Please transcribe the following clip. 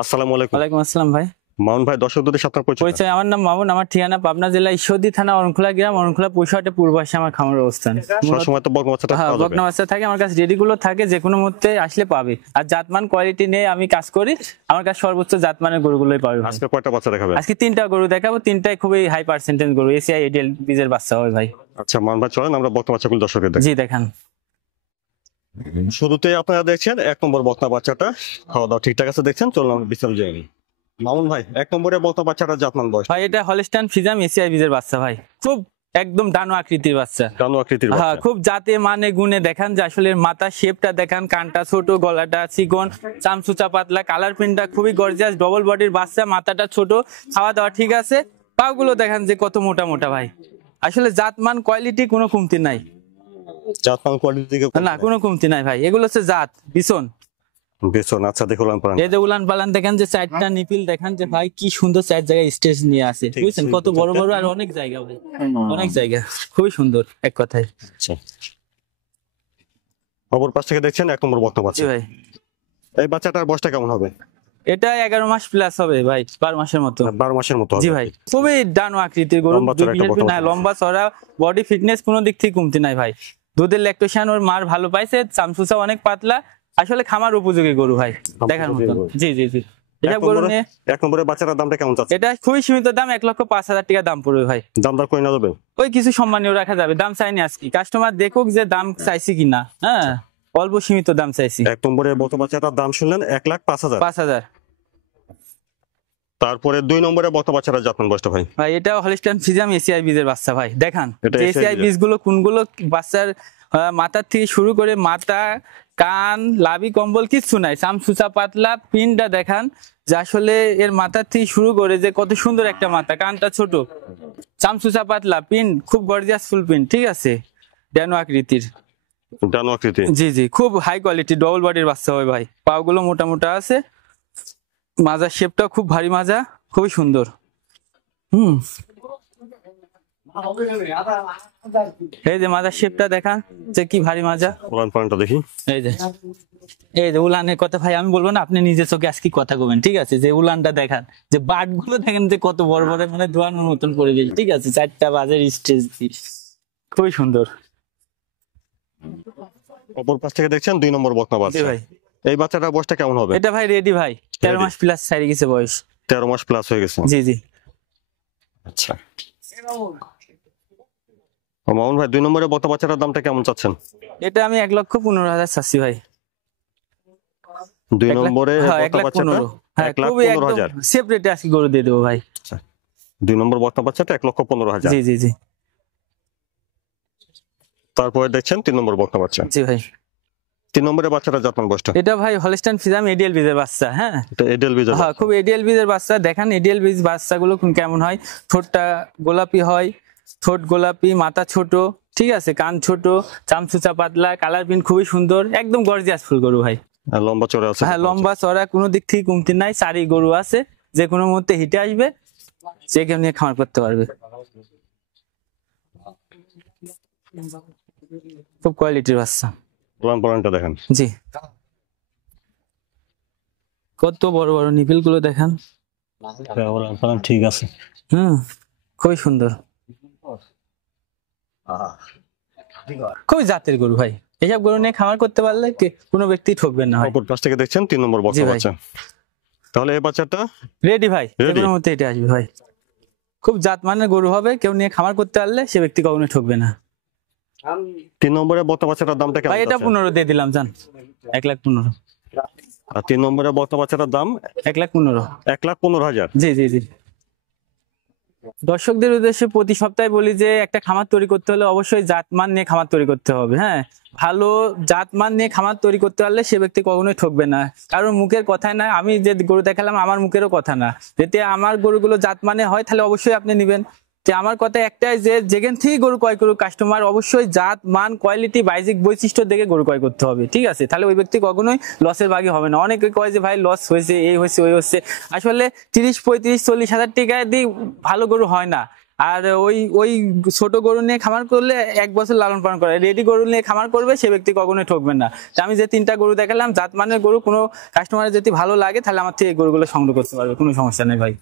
আসসালামু আলাইকুম। ওয়ালাইকুম আসসালাম ভাই। মামুন ভাই, দর্শকদের সাথে আপনার পরিচয়। পরিচয়, আমার নাম মামুন, আমার ঠিকানা পাবনা জেলা ঈশ্বরদী থানা অরণখোলা গ্রাম, অরণখোলা পৌষহাটে পূর্ব পাশে আমার খামার অবস্থান। সবসময় তো বকনা বাচ্চাটা হ্যাঁ, পাওয়া যাবে? বকনা বাচ্চা থাকে আমার কাছে, রেডি গুলো থাকে, যে কোনো মুহূর্তে আসলে পাবে। আর জাতমান কোয়ালিটি নিয়ে আমি কাজ করি, আমার কাছে সর্বোচ্চ জাতমানের গরুগুলোই পাবে। আজকে কয়টা বাচ্চা দেখাবেন? আজকে 3টা গরু দেখাবো, 3টাই খুবই হাই পার্সেন্টেজ গরু, এসিআই এডিএল বীজের বাচ্চা হবে ভাই। আচ্ছা মামুন ভাই, চলেন আমরা বকনা বাচ্চাগুলো দর্শকদের দেখাই। জি দেখান। শুরুতে আপনারা দেখছেন 1 নম্বর বকনা বাচ্চাটা, খাওয়া দাওয়া ঠিকঠাক আছে দেখছেন, চলুন আমরা বিস্তারিত জেনে নিই। মামুন ভাই, 1 নম্বরে বকনা বাচ্চাটা জাতমান বয়স? ভাই এটা হলস্টাইন ফ্রিজিয়ান এসিআই বীজের বাচ্চা ভাই, খুব একদম ডানো আকৃতির বাচ্চা। ডানো আকৃতির হ্যাঁ, বাচ্চা। খুব জাতে মানে গুণে দেখান, যে আসলে মাথা শেপটা দেখান, কানটা ছোট, গলাটা চিকন, চামচুচা পাতলা, কালার প্রিন্টটা খুবই গর্জিয়াস, ডবল বডির বাচ্চা, মাথাটা ছোট, খাওয়া দাওয়া ঠিক আছে। পাগুলো দেখান যে কত মোটা মোটা ভাই, আসলে জাতমান কোয়ালিটি কোনো কমতি নাই। জাতমান কোয়ালিটি দিকে না, কোনো কমতি নাই ভাই, এগুলো হচ্ছে জাত বিছন। বেচন। আচ্ছা দেখুন পারেন, এই যে উলান পালান দেখেন, যে চারটা নিপিল দেখান, যে ভাই কি সুন্দর, চার জায়গায় স্টেজ নিয়ে আছে, ঠিক বুঝছেন আছে, কত বড় বড়, আর অনেক জায়গা ভাই, অনেক জায়গা, খুবই সুন্দর এক কথায়। আচ্ছা অপর পাশ থেকে দেখছেন 1 নম্বর বকনা জি বাচ্চা। ভাই, এই বাচ্চাটার বয়সটা কেমন হবে? এটা 11 মাস প্লাস হবে ভাই, 12 মাসের মতো। 12 মাসের মতো হবে। জি ভাই, খুবই ডানো আকৃতির গরু, লম্বা চড়া একটা বকনা না লম্বা চড়া, বডি ফিটনেস কোনো দিক থেকে কমতি নাই ভাই। দুধের ল্যাকটেশন ওর মার ভালো পাইছে, চামচুচা অনেক পাতলা, আসলে খামার উপযোগী গরু ভাই, দেখার মতো। জি জি জি, এটা গরু নিয়ে 1 নম্বরে বাচ্চাটার দামটা কেমন চাচ্ছেন? এটা খুবই সীমিত দাম, 1,05,000 টাকা দাম পড়বে ভাই। দাম দর করে না যাবে? ওই কিছু সম্মানীয় রাখা যাবে, দাম চাইনি আজকে, কাস্টমার দেখুক যে দাম চাইছি কিনা। হ্যাঁ, অল্প সীমিত দাম চাইছি। 1 নম্বরে বকনা বাচ্চাটার দাম শুনলেন 1,05,000। 5,000। তারপরে 2 নম্বরে বকনা বাচ্চাটা জাতমান বয়সটা ভাই? ভাই এটা হলিস্টাইন ফ্রিজিয়ান এসিআই বীজের বাচ্চা ভাই, দেখান এটা এসিআই SI বীজগুলো কোনগুলো, বাচ্চার মাথার থেকে শুরু করে মাথা, কান, লাভি, কম্বল কিচ্ছু নাই, চামচুচা পাতলা, পিনটা দেখান, যে আসলে এর মাথার থেকে শুরু করে যে কত সুন্দর একটা মাথা, কানটা ছোট, চামচুচা পাতলা, পিন খুব গর্জিয়াস ফুল পিন, ঠিক আছে, ড্যানো আকৃতির। ডানো আকৃতি। জি জি, খুব হাই কোয়ালিটি ডবল বডির বাচ্চা হয় ভাই, পাগুলো মোটা মোটা আছে, মাজার শেপটা খুব ভারী মাজা, খুবই সুন্দর। এই যে মাজার শেপটা দেখান, যে কি ভারী মাজা। উলান পালানটা দেখি। এই যে উলানের কথা ভাই আমি বলবো না, আপনি নিজে চোখে আজকে কথা কবেন, ঠিক আছে, যে উলানটা দেখান, যে বাট গুলো দেখেন যে কত বড় বড়, মানে ধোয়ানোর মতন করে দিয়েছে, ঠিক আছে, 4টা বাজের স্টেজ, খুবই সুন্দর। অপর পাশ থেকে দেখছেন 2 নম্বর বকনা জি বাচ্চা। ভাই, এই বাচ্চাটার বয়সটা কেমন হবে? এটা ভাই রেডি ভাই, 13 মাস প্লাস ছাড়িয়ে গেছে বয়স। 13 মাস প্লাস হয়ে গেছে। জি জি। আচ্ছা মামুন ভাই, 2 নম্বরে বকনা বাচ্চাটার দামটা কেমন চাচ্ছেন? এটা আমি 1,15,000 চাচ্ছি ভাই। 2 নম্বরে হ্যাঁ, বকনা বাচ্চাটা 1,15,000। হ্যাঁ, খুবই একদম 1,15,000। সেপারেটে আজকে গরু দিয়ে দেবো ভাই। 2 নম্বর বকনা বাচ্চাটা 1,15,000। জি জি জি। তারপরে দেখছেন 3 নম্বর বকনা বাচ্চা। জি ভাই, 3 নম্বরে বাচ্চাটা জাতমান বয়সটা? এটা ভাই হলস্টাইন ফ্রিজিয়ান এডিএল বীজের বাচ্চা। হ্যাঁ, এটা এডেল বীজের। হ্যাঁ, খুব এডিএল বীজের বাচ্চা, দেখান এডিএল বীজ বাচ্চাগুলো কেমন হয়, ঠোঁটটা গোলাপি হয়, ঠোঁট গোলাপি, মাথা ছোট, ঠিক আছে, কান ছোট, চামচুচা পাতলা, কালার প্রিন্ট খুবই সুন্দর, একদম গর্জিয়াস ফুল গরু ভাই। আর লম্বা চড়া আছে? হ্যাঁ, লম্বা চড়া, কোনো দিক থেকে কমতি নাই, সারি গরু আছে, যে কোনো মুহূর্তে হিটে আসবে, যে কেউ নিয়ে খামার করতে পারবে, খুব কোয়ালিটির বাচ্চা। উলান পালানটা দেখেন। জি, কত বড় বড় নিপিল গুলো দেখান। উলান পালান ঠিক আছে। খুবই সুন্দর, খুবই জাতের গরু ভাই, এসব গরু নিয়ে খামার করতে পারলে কোনো ব্যক্তি ঠকবেন না। অপর পাশ থেকে দেখছেন 3 নম্বর বকনা বাচ্চা। তাহলে এই বাচ্চাটা রেডি ভাই, যে কোনো মুহূর্তে এটা আসবে ভাই, খুব জাত মানের গরু হবে, কেউ নিয়ে খামার করতে পারলে সে ব্যক্তি কখনোই ঠকবে না। 3 নম্বরে বকনা বাচ্চাটার দামটা কেমন? ভাই এটা 15 দিয়ে দিলাম, জান, 1,15,000। আর 3 নম্বরে বকনা বাচ্চাটার দাম 1,15,000। 1,15,000। জি জি জি। দর্শকদের উদ্দেশ্যে প্রতি সপ্তাহে বলি যে একটা খামার তৈরি করতে হলে অবশ্যই জাতমান নিয়ে খামার তৈরি করতে হবে। হ্যাঁ, ভালো জাতমান নিয়ে খামার তৈরি করতে পারলে সে ব্যক্তি কখনোই ঠকবে না, কারণ মুখের কথাই না, আমি যে গরু দেখালাম আমার মুখেরও কথা না, যদি আমার গরুগুলো জাতমানে হয় তাহলে অবশ্যই আপনি নেবেন। যে আমার কথা একটাই, যে যেখান থেকে গরু ক্রয় করুক কাস্টমার, অবশ্যই জাত মান কোয়ালিটি বাইজিক বৈশিষ্ট্য দেখে গরু ক্রয় করতে হবে, ঠিক আছে, তাহলে ওই ব্যক্তি কখনোই লসের ভাগী হবে না। অনেকে কয় যে ভাই লস হয়েছে, এই হয়েছে, ওই হচ্ছে, আসলে 30, 35, 40 হাজার টাকায় দিয়ে ভালো গরু হয় না। আর ওই ওই ছোট গরু নিয়ে খামার করলে 1 বছর লালন পালন করে, রেডি গরু নিয়ে খামার করবে সে ব্যক্তি কখনোই ঠকবে না। তো আমি যে 3টা গরু দেখালাম জাতমানের গরু, কোনো কাস্টমারের যদি ভালো লাগে তাহলে আমার থেকে এই গরুগুলো সংগ্রহ করতে পারবে, কোনো সমস্যা নেই ভাই।